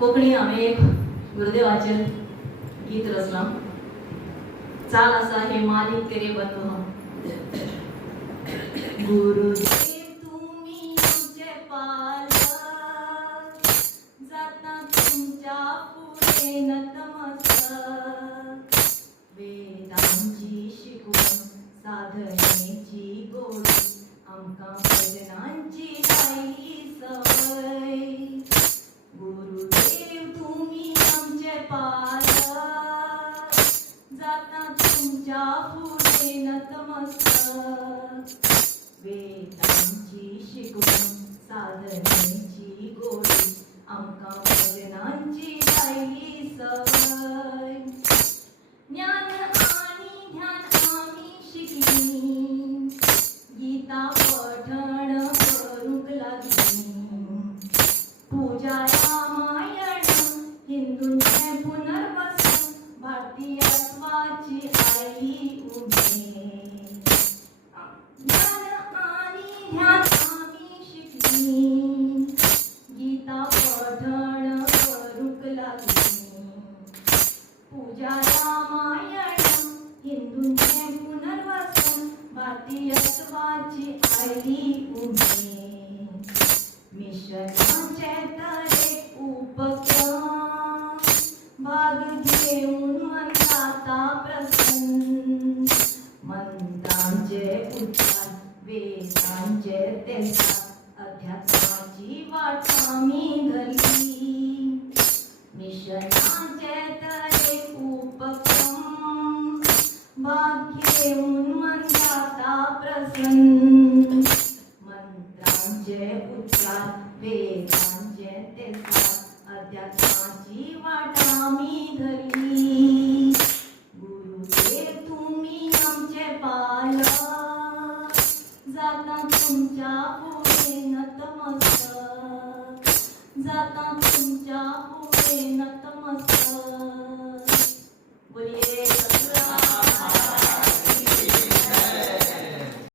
कोकणी हांवें एक गुरुदेवाचेर गीत रचलां. चाल आसा हे मालिक तेरे बंधू हम. गुरुदेव तुम्ही तुझे पालक, जाता तुमच्या पुढे नतमस्तक. वेदांची शिकवण साधनेची गोडी, आमका भजनांची लायली सवय. गुरुदेव तुम्ही आमचे पालक, जाता तुमच्या पुढे नतमस्तक. वेदांची शिकवण साधनेची गोडी, आमका भजनांची लायली सवय. ज्ञान आणि ध्यान आम्ही शिकली, गीता पठण करूक लागली. पूजा रामायण हिंदूंचे पुनर्वसन, भारतीयत्वाची आली उभे. ज्ञान आणि ध्यान आम्ही शिकली, गीता पठण करूक लागली. पूजा रामायण हिंदूंचे पुनर्वसन, भारतीयत्वाची आली उभे. मिशनाचे तरे उपक्रम, भाग घेऊन मनदाता प्रसन्न. मंत्रांचे उच्चार वेदांचे तेसात, अध्यात्माची वाट आम्ही धरली. मिशनाचे तरे उपक्रम, भाग घेऊन मनदाता प्रसन्न. मंत्रांचे उच्चार वेदांचे तेसात, अध्यात्माची वाट आम्ही धरली.